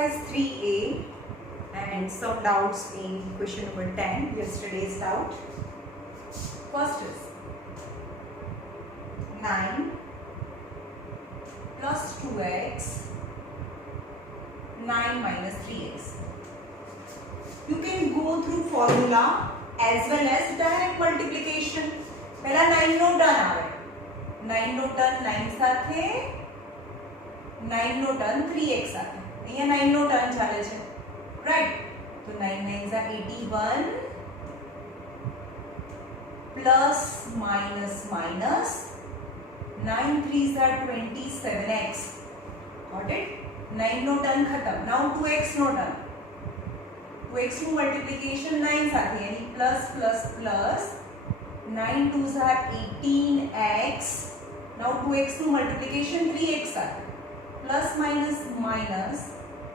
exercise 3A and some doubts in question number 10, yesterday's doubt. First is 9 plus 2x 9 minus 3x. You can go through formula as well as direct multiplication. पहला 9 નો turn આવે, 9 નો turn 9 સાથે, 9 નો turn 3x સાથે. અહીંયા 9 નો turn ચાલે છે, રાઈટ? તો 9 9s are 81 plus minus minus 9 3s are 27x. Got it? 9 નો ટર્ન ખતમ. Now 2x નો ટર્ન. 2x નું મલ્ટીપ્લિકેશન 9 સાથે, यानी plus plus plus 9 2s are 18x. Now 2x નું મલ્ટીપ્લિકેશન 3x સાથે, plus minus minus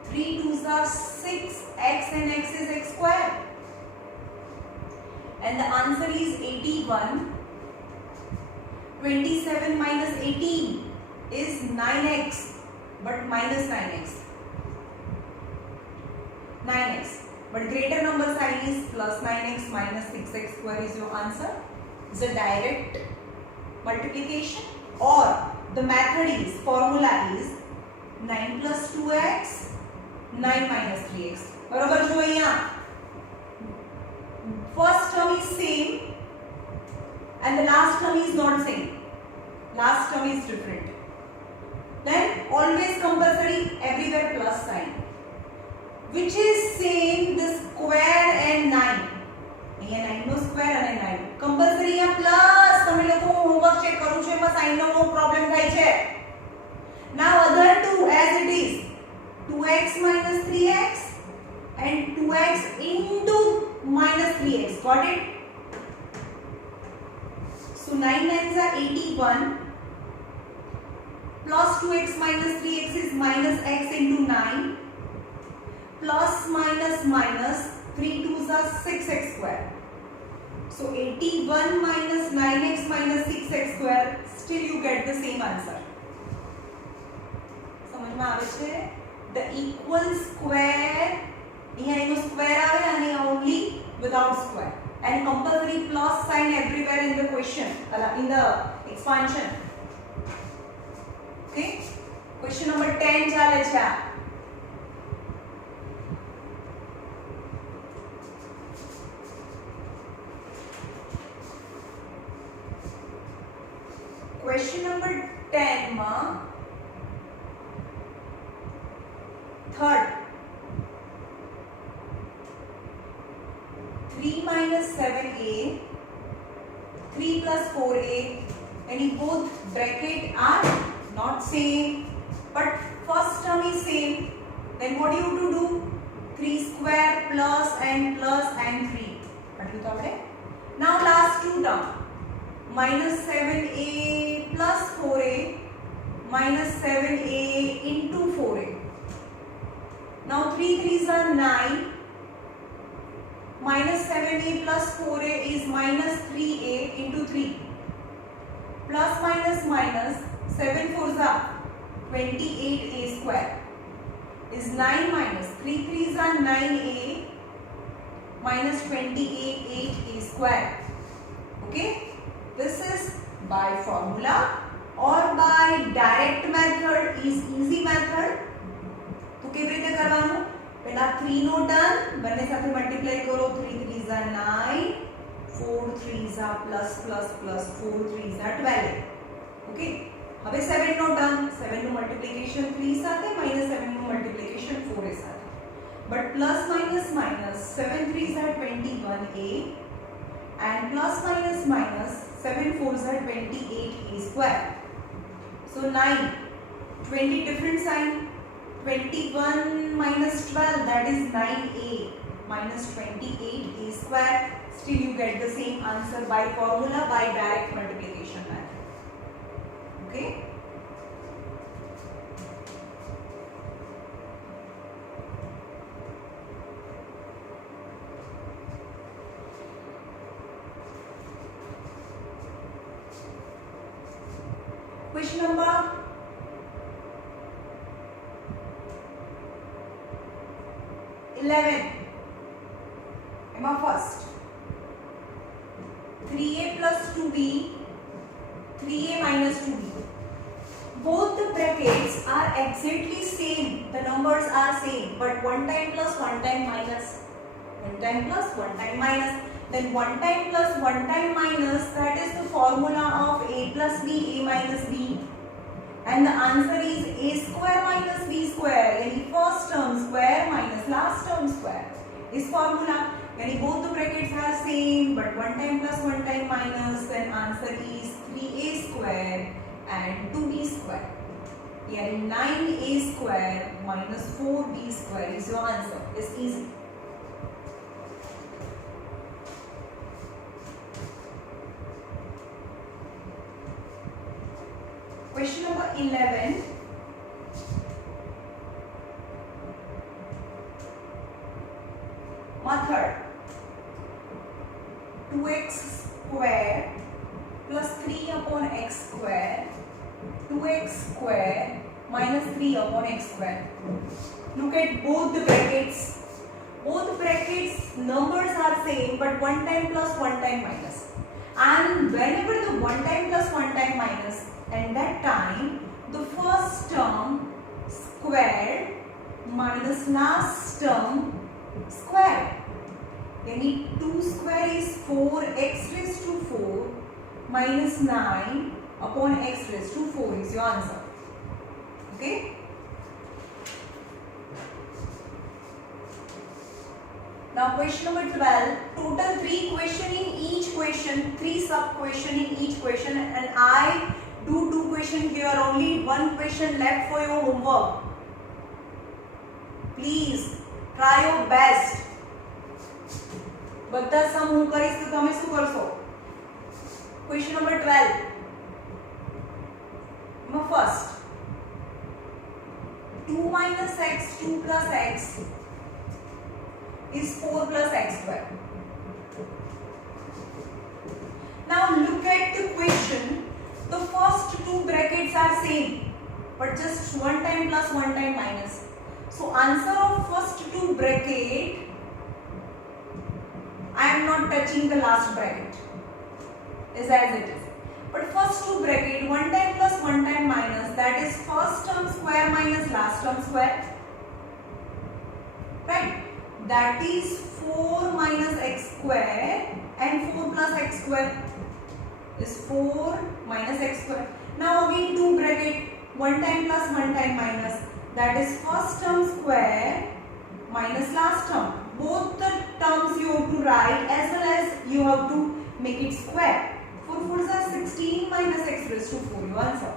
3 2s are 6x and x is x square. And the answer is 81. 27 minus 18 is 9x, but minus 9x. 9x. But greater number sign is plus 9x minus 6x square is your answer. Is a direct multiplication, or the method is, formula is 9 plus 2x 9 minus 3x. बराबर जो यहाँ first term is same and the last term is not same. Last term is different. Then always compulsory everywhere plus sign. Which is same, the square and 9. અહીંયા 9 નો square અને 9 compulsory અહીંયા plus. તમે લોકો homework check કરું છું એમાં sign નો problem થાય છે. Now other two as it is, 2x minus 3x and 2x into minus 3x. Got it? So 9 9s are 81 plus 2x minus 3x is minus x into 9 plus minus minus 3 2s are 6x square. So 81 minus 9x minus 6x square, still you get the same answer. समझ में आवे छे? The equal square, यहाँ एनो square आवे અને only without square, and compulsory plus sign everywhere in the question, in the expansion. Okay? Question number 10 ચાલે છે. Question number 10 માં third 3 minus 7a 3 plus 4a, and both bracket are not same, but first term is same. Then what you have to do? 3 square plus and 3. Now last two term, minus 7a plus 4a minus 7a into 4a. Now 3 3s are 9. Minus 7a plus 4a is minus 3a into 3. Plus minus minus 7 4s are 28a square is 9 minus 3 3s are 9a minus 28a square. Okay? This is by formula, or by direct method is easy method. तो કેવી રીતે કરવાનું? પહેલા 3 નો turn બંને સાથે multiply કરો. 3 3s are 9, 4 3s are plus plus plus 4 3s are 12. Okay, હવે 7 નો turn, 7 નું મલ્ટીપ્લિકેશન 3 સાથે minus 7 નું મલ્ટીપ્લિકેશન 4a સાથે. But plus minus minus 7 3s are 21a and plus minus minus 7 4s are 28a square. So 9, 20 different sign. 21 minus 12, that is 9a minus 28a square. Still you get the same answer by formula, by direct multiplication method. Okay? Question number 11 એમાં first 3a plus 2b 3a minus 2b. Both the brackets are exactly same. The numbers are same, but one time plus one time minus. One time plus one time minus. Then one time plus one time minus, that is the formula of a plus b, a minus b. And the answer is a square minus b square. Yani first term square minus last term square is formula. Yani both the brackets are same, but one time plus one time minus. Then answer is 3a square and 2b square. Yani 9a square minus 4b square is your answer. It's easy. Question number 11. Method. 2x square plus 3 upon x square, 2x square minus 3 upon x square. Look at both the brackets. Both brackets numbers are same, but one time plus one time minus. And whenever the one time plus one time minus, and that time the first term squared minus last term squared. Yani 2 square is 4x raised to 4 minus 9 upon x raised to 4 is your answer. Okay. Now question number 12. Total 3 question in each question, 3 sub question in each question, and I do 2 question here. Only 1 question left for your homework. Please try your best. બધા સમ હું કરીશ તો તમે શું કરશો? Question number 12. First 2 minus x 2 plus x is 4 plus x square. Now look at the question. The first 2 brackets are same, but just one time plus one time minus. So answer of first 2 bracket, I am not touching the last bracket. Is as it is. But first 2 bracket, one time plus one time minus, that is first term square minus last term square. Right? That is 4 minus x square and 4 plus x square is 4 minus x square. Now again 2 bracket, one time plus one time minus, that is first term square minus last term. Both the terms you have to write as well as you have to make it square. 4 4s are 16 minus x raised to 4, your answer.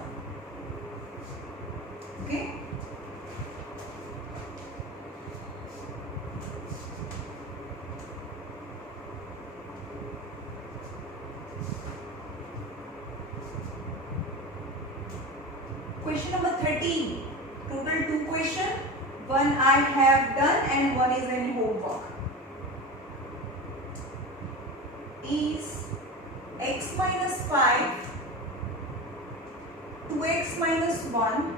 Okay. Question number 13. Total 2 question. One I have done and one is in homework. Is x minus 5, 2x minus 1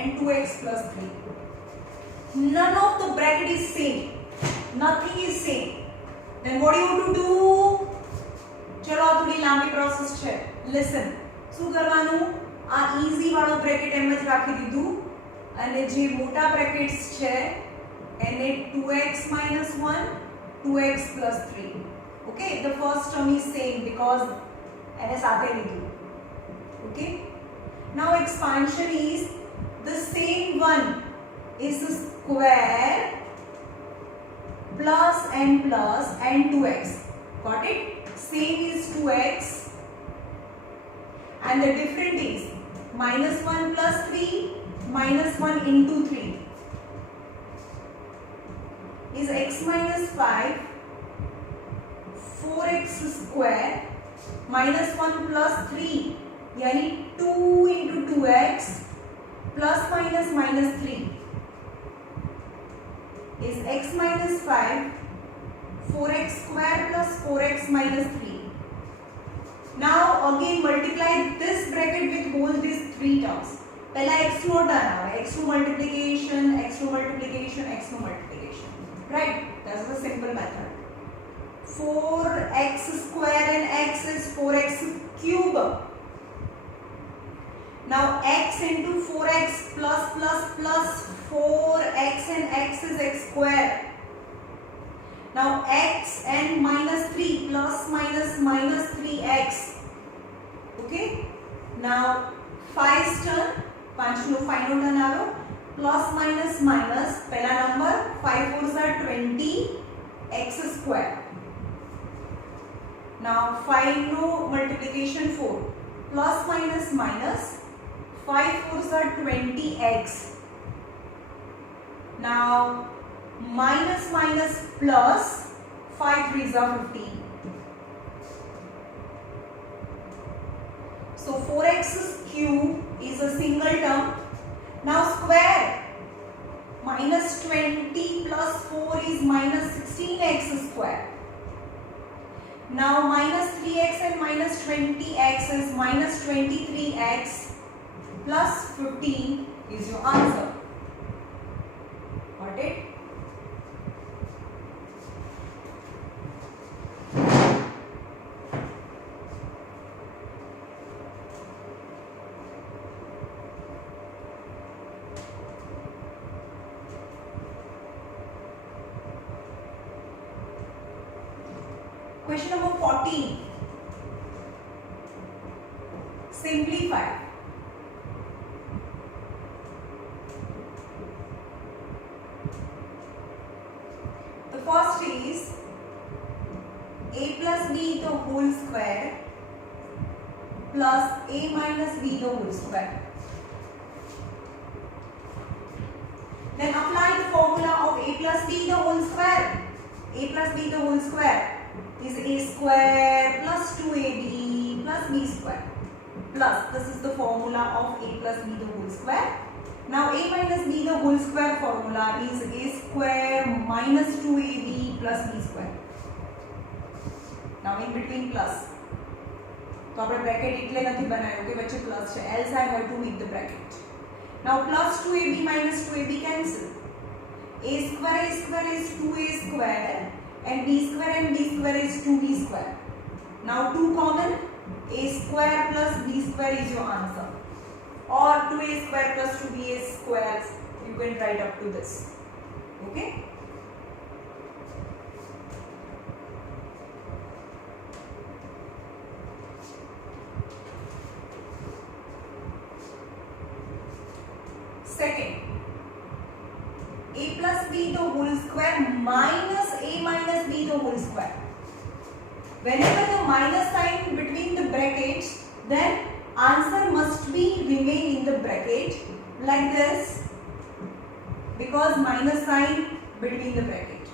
and 2x plus 3. None of the bracket is same. Nothing is same. Then what do you have to do? ચલો થોડી લાંબી process છે. Listen. શું કરવાનું? આ easy વાળો bracket એમ જ રાખી દીધું અને જે મોટા brackets છે એને 2x minus 1, 2x plus 3. Okay, the first term is same because એને સાથે લીધું. Okay. Now expansion is the same one is square plus and 2x. Got it? Same is 2x and the different is minus 1 plus 3 minus 1 into 3 is x minus 5, 4x square minus 1 plus 3 yani 2 into 2x plus minus minus 3 is x minus 5, 4x square plus 4x minus 3. Now again multiply this bracket with whole these 3 terms. पहला x2 हटाना है, x2 multiplication, x2 multiplication, x2 multiplication. right? That's the simple method. 4x square and x is 4x cube. Now x into 4x plus 4x and x is x square. Now x and minus 3 plus minus 3x. Okay. Now 5's turn, 5 no turn આવ્યો, plus minus પહેલા number 5 4s are 20 x square. Now 5 no multiplication 4 plus minus 5 4s are 20x. Now minus plus 5 3s are 15. So 4x cube is a single term. Now square, minus 20 plus 4 is minus 16x square. Now minus 3x and minus 20x is minus 23x plus 15 is your answer. Got it? Question number 14. Simplify. The first is a plus b the whole square plus a minus b the whole square. Then apply the formula of a plus b the whole square. A plus b the whole square is a square plus 2ab plus b square plus, this is the formula of a plus b the whole square. Now a minus b the whole square formula is a square minus 2ab plus b square. Now in between plus, तो આપણે bracket એટલે નથી બનાવ્યો કે વચ્ચે plus છે, else I have to make the bracket. Now plus 2ab minus 2ab cancel. A square is 2a square and b square is 2b square. Now 2 common, a square plus b square is your answer, or 2a square plus 2b square, you can write up to this. Okay. Second, a plus b the whole square minus a minus b the whole square. Whenever the minus sign between the brackets, then answer must be remain in the bracket like this, because minus sign between the bracket.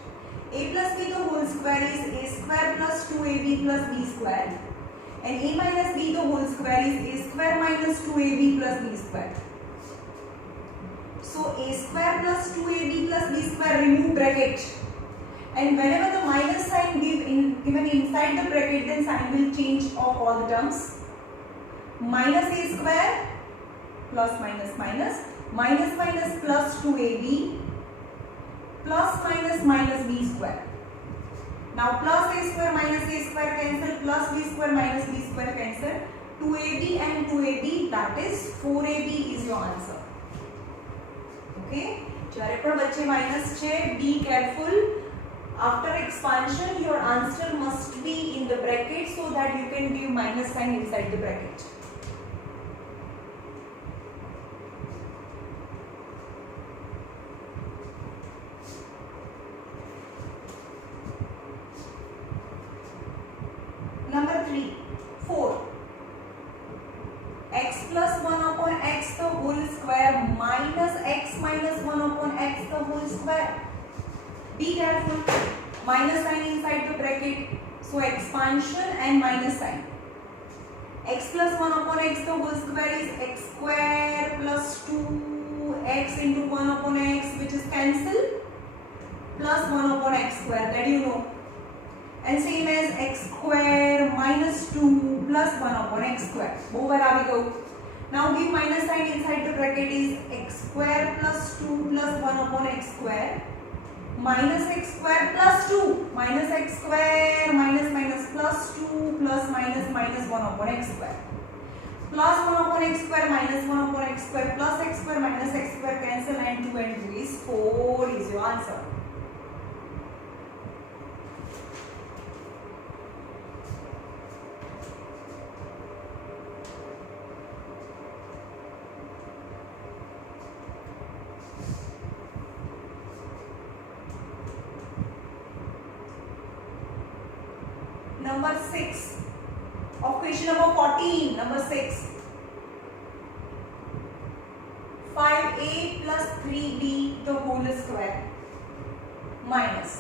A plus b the whole square is a square plus 2ab plus b square, and a minus b the whole square is a square minus 2ab plus b square. So a square plus 2ab plus b square, remove bracket, and whenever the minus sign given inside the bracket, then sign will change of all the terms. Minus a square plus minus plus 2ab plus minus b square. Now plus a square minus a square cancel, plus b square minus b square cancel, 2ab and 2ab, that is 4ab is your answer. Okay, જ્યારે પણ વચ્ચે minus છે, be careful. After expansion, your answer must be in the bracket so that you can give minus sign inside the bracket. Number 3, 4. X plus 1 upon x the whole square minus x minus 1 upon x the whole square. Be careful, minus sign inside the bracket, so expansion and minus sign. X plus 1 upon x the whole square is x square plus 2x into 1 upon x, which is cancel, plus 1 upon x square, that you know. And same as x square minus 2 plus 1 upon x square. Over we go. Now give minus sign inside the bracket is x square plus 2 plus 1 upon x square minus x square plus 2 minus x square minus minus plus 2 plus minus minus 1 upon x square plus 1 upon x square minus 1 upon x square plus x square minus x square cancel and 2 and 2 is 4 is your answer. Number 6 of question number 14. Number 6. 5a plus 3b the whole square minus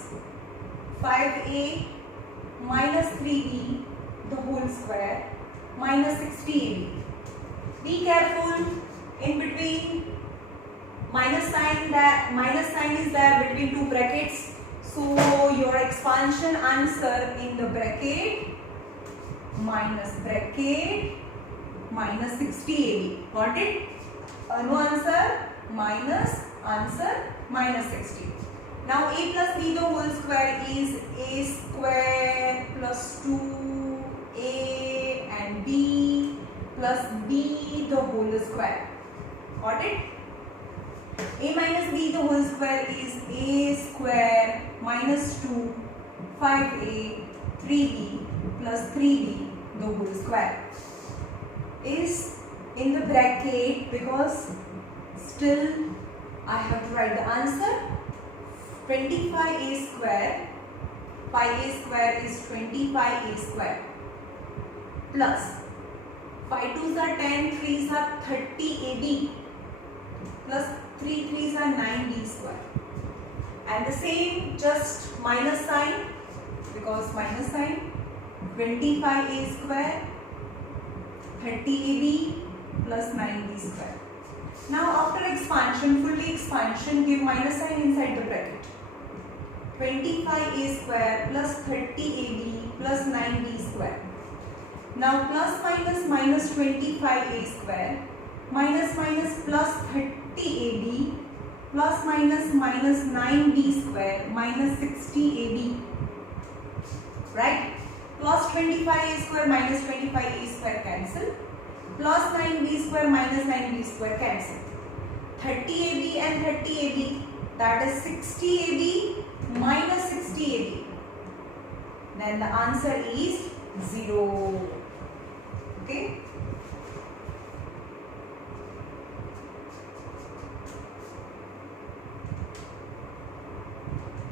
5a minus 3b the whole square minus 60ab. Be careful in between minus sign is there between two brackets. So your expansion answer in the bracket minus 60ab. Got it? No answer minus 60. Now a plus b the whole square is a square plus 2a and b plus b the whole square. Got it? A minus b the whole square is a square minus 2 5a 3b plus 3b the whole square is in the bracket because still I have to write the answer. 25a square, 5a square is 25a square plus 5 2s are 10, 3s are 30ab plus 3 3s are 9b square. And the same just minus sign because minus sign 25a square 30ab plus 9b square. Now after expansion, fully expansion, give minus sign inside the bracket. 25a square plus 30ab plus 9b square. Now plus minus minus 25a square minus minus plus 30ab plus minus minus 9b square minus 60ab. Right? Plus 25a square minus 25a square cancel. Plus 9b square minus 9b square cancel. 30ab and 30ab, that is 60ab minus 60ab. Then the answer is 0. Okay?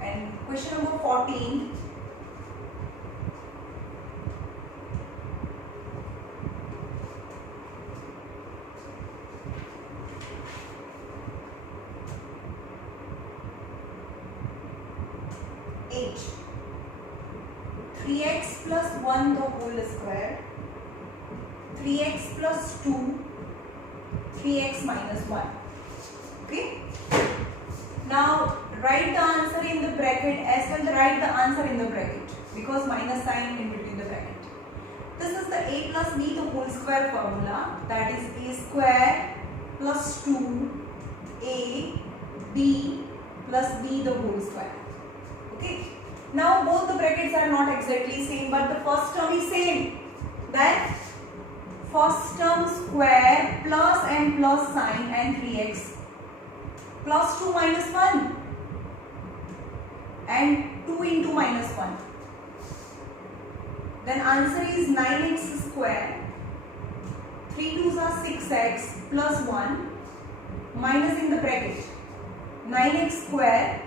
And question number 14. H 3x plus 1 the whole square 3x plus 2 3x minus 1. Okay, now write the answer in the bracket as well. Write the answer in the bracket because minus sign in between the bracket. This is the a plus b the whole square formula, that is a square plus 2a b plus b the whole square. Okay. Now both the brackets are not exactly same, but the first term is same. Then first term square plus and plus sign and 3x plus 2 minus 1 and 2 into minus 1. Then answer is 9x square. 3 2s are 6x plus 1 minus in the bracket 9x square.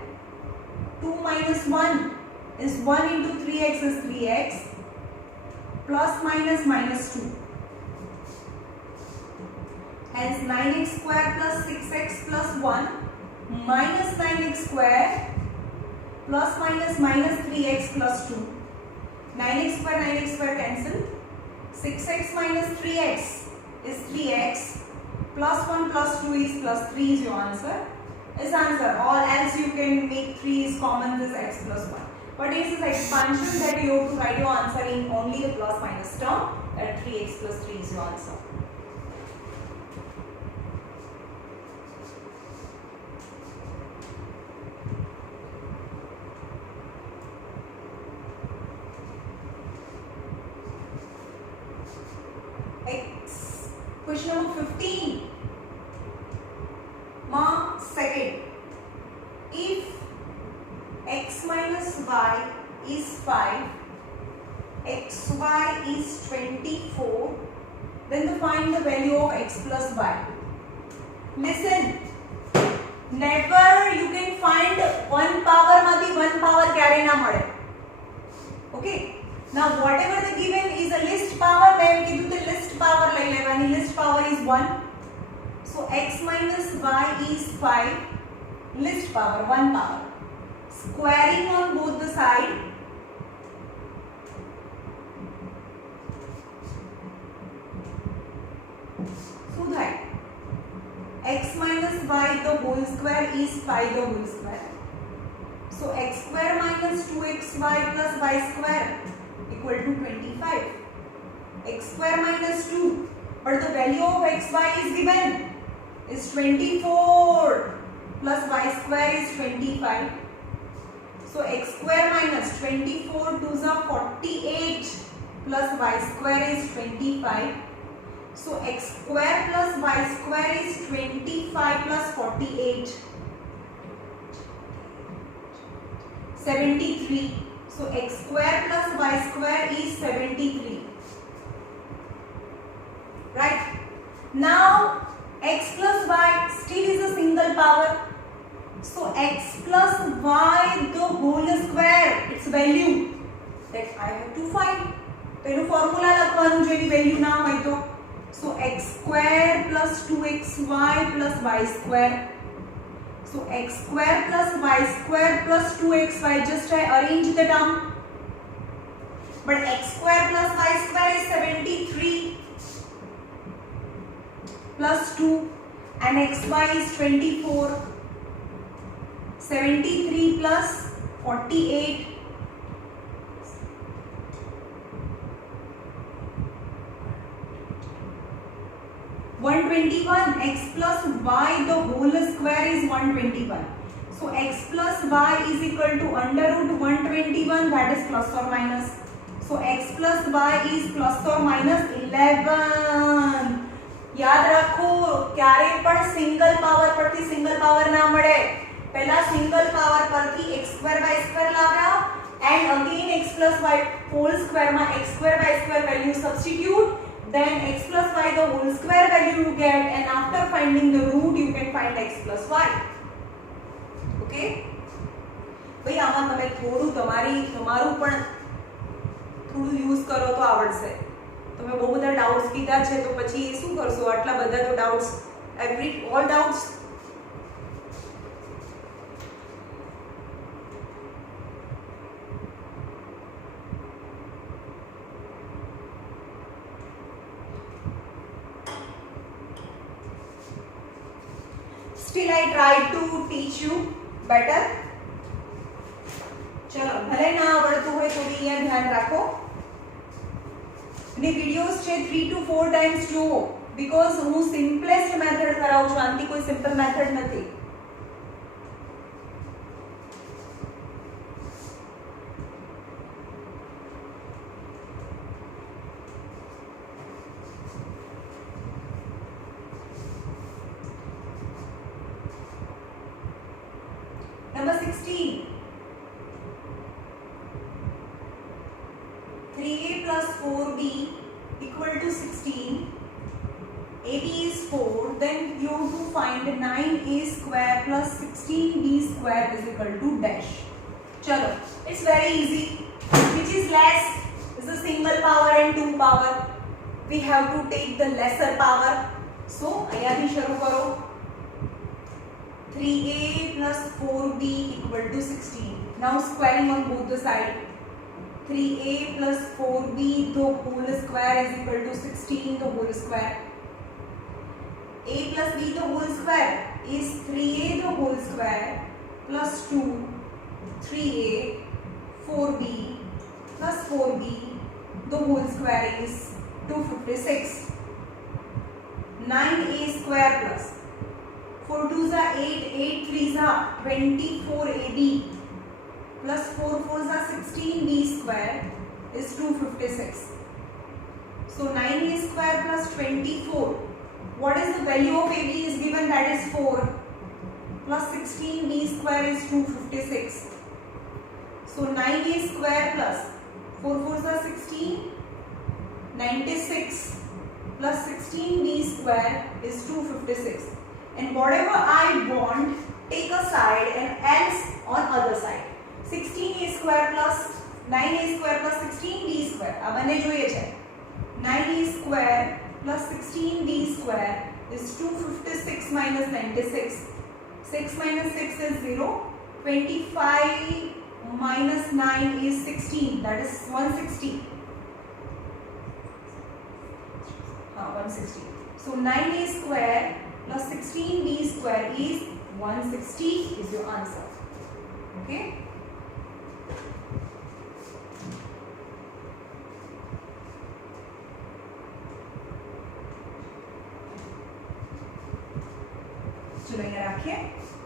2 minus 1 is 1 into 3x is 3x plus minus minus 2. Hence 9x square plus 6x plus 1 minus 9x square plus minus minus 3x plus 2. 9x square cancel. 6x minus 3x is 3x plus 1 plus 2 is plus 3 is your answer. Is answer. All else you can make 3 is common, this x plus 1. But this is expansion that you have to write your answer in only the plus minus term, that 3x plus 3 is your answer. question number 15. Second, if x minus y is 5, xy is 24, then find the value of x plus y. Listen, never you can find one power mati one power carry na male. Okay. Now whatever the given is a list power, then give you the list power lai levani. List power is 1. So x minus y is 5. List power 1 power. Squaring on both the side. So that x minus y the whole square is 5 the whole square. So x square minus 2xy plus y square equal to 25. X square minus 2, but the value of xy is given is 24 plus y square is 25. So x square minus 24 to the 48 plus y square is 25. So x square plus y square is 25 plus 48. 73. So x square plus y square is 73. Right? Now x plus y still is a single power. So x plus y the whole square, its value that I have to find. Then formula લખવાનું છે એની value ના હોય તો. So x square plus 2xy plus y square. So x square plus y square plus 2xy, just I arrange the term. But x square plus y square is 73 plus 2 and xy is 24. 73 plus 48. 121. X plus y the whole square is 121. So x plus y is equal to under root 121, that is plus or minus. So x plus y is plus or minus 11. યાદ રાખો ક્યારે પણ single power પરથી single power ના મળે. પહેલા single power પરથી x square y square લાવ્યા and again x plus y whole square માં x square y square value substitute, then x plus y the whole square value you get, and after finding the root you can find x plus y. Okay? ભાઈ આમાં તમે થોડું તમારું પણ થોડું use કરો તો આવડશે. તમે બહુ બધા ડાઉટ્સ કીધા છે તો પછી શું કરશો? આટલા બધા તો doubts, all doubts. Still I tried to teach you better. ચલો ભલે ના આવડતું હોય તો બી અહીંયા ધ્યાન રાખો. ને વિડિયોઝ છે 3 to 4 ટાઈમ્સ જુઓ, બીકોઝ હું સિમ્પલેસ્ટ મેથડ કરાવું છું, આનાથી કોઈ સિમ્પલ મેથડ નથી. Number 16. 3a plus 4b equal to 16. ab is 4. Then you have to find 9a square plus 16b square is equal to dash. Chalo, it's very easy. Which is less? Is a single power and 2 power. We have to take the lesser power. So, ayathi sharu karo. 3a plus 4b equal to 16. Now squaring on both the sides. 3a plus 4b the whole square is equal to 16 the whole square. A plus b the whole square is 3a the whole square plus 2. 3a 4b plus 4b the whole square is 256. 9a square plus 4 2s are 8, 8 3s are 24ab plus 4 4s are 16b square is 256. So 9a square plus 24 what is the value of AB is given, that is 4 plus 16B square is 256. So 9A square plus 4 4s are 16, 96 plus 16B square is 256. And whatever I want, take a side and else on other side. 16A square plus 9A square plus 16B square. આ બંને જોઈએ છે. 9A square plus 16B square is 256 minus 96. 6 minus 6 is 0. 25 minus 9 is 16. That is 160. 160. So 9A square plus 16B square is 160 is your answer. Okay. चलो यहाँ रखिए.